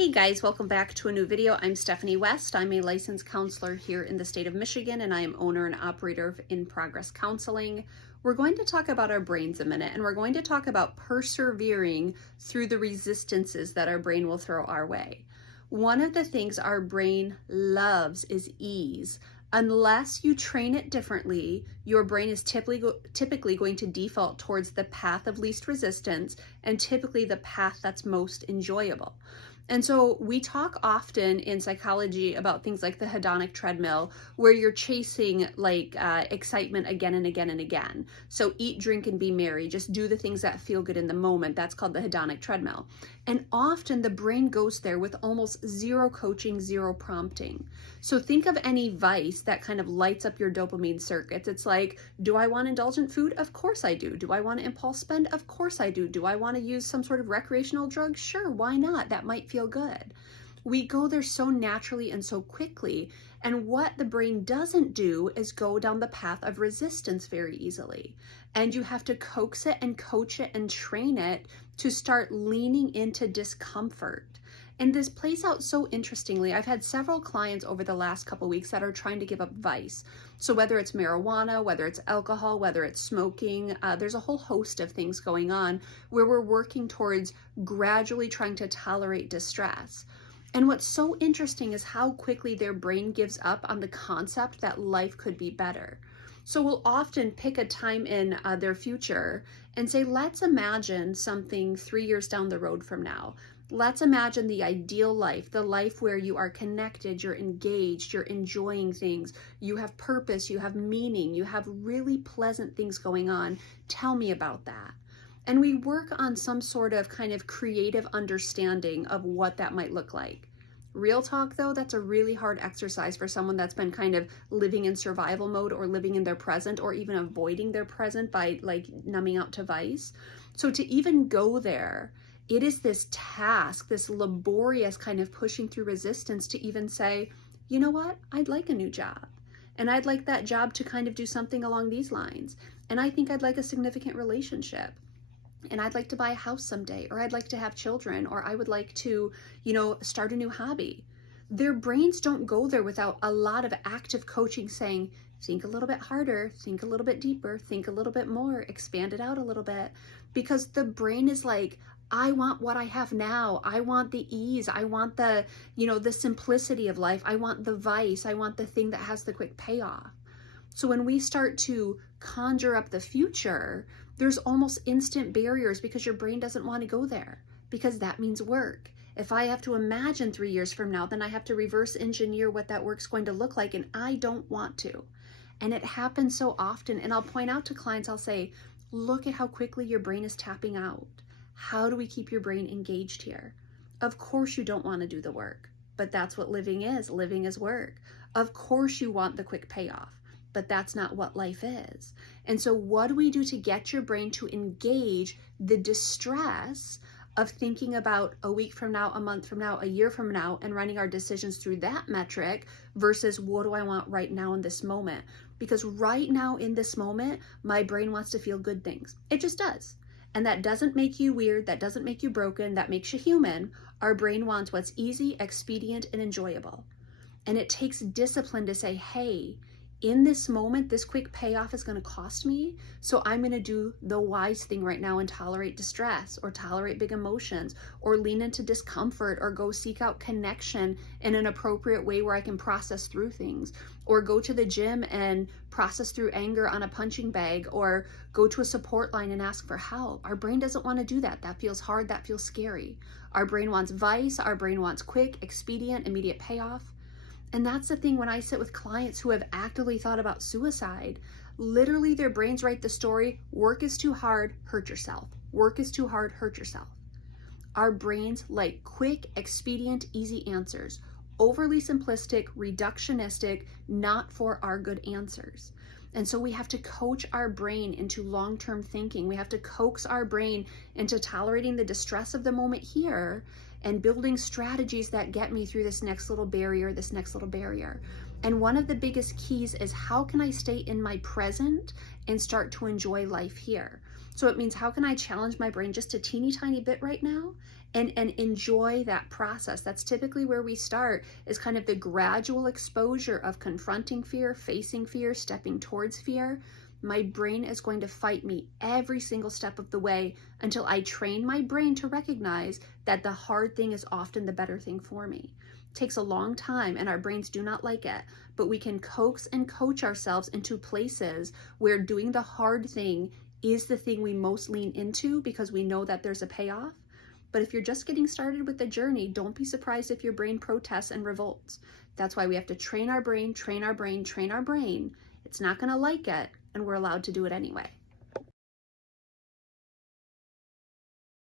Hey guys, welcome back to a new video. I'm Stephanie West. I'm a licensed counselor here in the state of Michigan, and I am owner and operator of In Progress Counseling. We're going to talk about our brains a minute, and we're going to talk about persevering through the resistances that our brain will throw our way. One of the things our brain loves is ease. Unless you train it differently, your brain is typically going to default towards the path of least resistance and typically the path that's most enjoyable. And so we talk often in psychology about things like the hedonic treadmill, where you're chasing excitement again and again and again. So eat, drink, and be merry. Just do the things that feel good in the moment. That's called the hedonic treadmill. And often the brain goes there with almost zero coaching, zero prompting. So think of any vice that kind of lights up your dopamine circuits. It's like, do I want indulgent food? Of course I do. Do I want to impulse spend? Of course I do. Do I want to use some sort of recreational drug? Sure, why not? That might feel good. We go there so naturally and so quickly, and what the brain doesn't do is go down the path of resistance very easily. And you have to coax it and coach it and train it to start leaning into discomfort. And this plays out so interestingly. I've had several clients over the last couple weeks that are trying to give up vice. So whether it's marijuana, whether it's alcohol, whether it's smoking, there's a whole host of things going on where we're working towards gradually trying to tolerate distress. And what's so interesting is how quickly their brain gives up on the concept that life could be better. So we'll often pick a time in their future and say, let's imagine something 3 years down the road from now. Let's imagine the ideal life, the life where you are connected, you're engaged, you're enjoying things, you have purpose, you have meaning, you have really pleasant things going on. Tell me about that. And we work on some sort of kind of creative understanding of what that might look like. Real talk though, that's a really hard exercise for someone that's been kind of living in survival mode or living in their present or even avoiding their present by numbing out to vice. So to even go there, it is this task, this laborious kind of pushing through resistance to even say, you know what, I'd like a new job. And I'd like that job to kind of do something along these lines. And I think I'd like a significant relationship. And I'd like to buy a house someday, or I'd like to have children, or I would like to, start a new hobby. Their brains don't go there without a lot of active coaching saying, think a little bit harder, think a little bit deeper, think a little bit more, expand it out a little bit. Because the brain is like, I want what I have now. I want the ease. I want the simplicity of life. I want the vice. I want the thing that has the quick payoff. So when we start to conjure up the future, there's almost instant barriers because your brain doesn't want to go there because that means work. If I have to imagine 3 years from now, then I have to reverse engineer what that work's going to look like, and I don't want to. And it happens so often. And I'll point out to clients, I'll say, look at how quickly your brain is tapping out. How do we keep your brain engaged here? Of course you don't want to do the work, but that's what living is. Living is work. Of course you want the quick payoff, but that's not what life is. And so what do we do to get your brain to engage the distress of thinking about a week from now, a month from now, a year from now, and running our decisions through that metric versus what do I want right now in this moment? Because right now in this moment, my brain wants to feel good things. It just does. And that doesn't make you weird, that doesn't make you broken, that makes you human. Our brain wants what's easy, expedient, and enjoyable. And it takes discipline to say, hey, in this moment, this quick payoff is going to cost me, so I'm going to do the wise thing right now and tolerate distress or tolerate big emotions or lean into discomfort or go seek out connection in an appropriate way where I can process through things, or go to the gym and process through anger on a punching bag, or go to a support line and ask for help. Our brain doesn't want to do that. That feels hard. That feels scary. Our brain wants vice. Our brain wants quick, expedient, immediate payoff. And that's the thing when I sit with clients who have actively thought about suicide, literally their brains write the story, work is too hard, hurt yourself. Work is too hard, hurt yourself. Our brains like quick, expedient, easy answers, overly simplistic, reductionistic, not for our good answers. And so we have to coach our brain into long-term thinking. We have to coax our brain into tolerating the distress of the moment here and building strategies that get me through this next little barrier, this next little barrier. And one of the biggest keys is how can I stay in my present and start to enjoy life here? So it means how can I challenge my brain just a teeny tiny bit right now and enjoy that process. That's typically where we start, is kind of the gradual exposure of confronting fear, facing fear, stepping towards fear. My brain is going to fight me every single step of the way until I train my brain to recognize that the hard thing is often the better thing for me. It takes a long time and our brains do not like it, but we can coax and coach ourselves into places where doing the hard thing is the thing we most lean into because we know that there's a payoff. But if you're just getting started with the journey, don't be surprised if your brain protests and revolts. That's why we have to train our brain, train our brain, train our brain. It's not going to like it, and we're allowed to do it anyway.